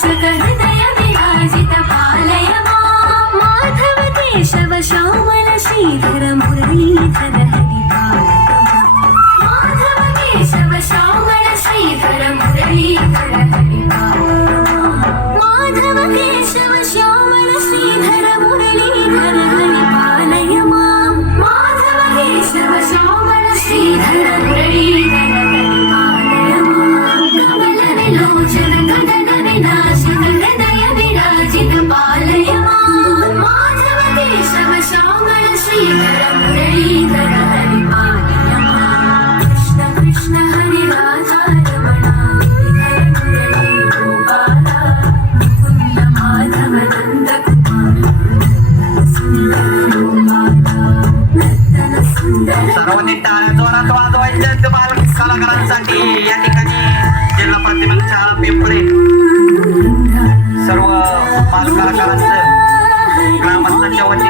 नाशक हृदय विराजित पालय मां माधव केशव श्यामल श्रीधर मुरलीधर हरि पालय माधव केशव श्यामल श्रीधर मुरलीधर हरि पालय माधव केशव श्यामल श्रीधर मुरलीधर हरि पालय मां माधव केशव श्यामल श्रीधर मुरलीधर हरि पालय मां कमल विलोचन गगन विनाशित हृदय विराजित पालय मां माधव केशव श्यामल श्रीधर मुरलीधर हरि पालय मां कृष्ण कृष्ण हरि राधा रमणा गिरिधर मुरली गोपाला मुकुंद माधव नंद कुमार सुंदर गोपाला नर्तन सुंदर सर्वांनी टाळ्या जोरात वाजवायच्या बाल कलाकारांसाठी या ठिकाणी जिल्हा प्राथमिक शाळा पिंपळे सर्व बाल कलाकारांचं ग्रामस्थांच्या वतीने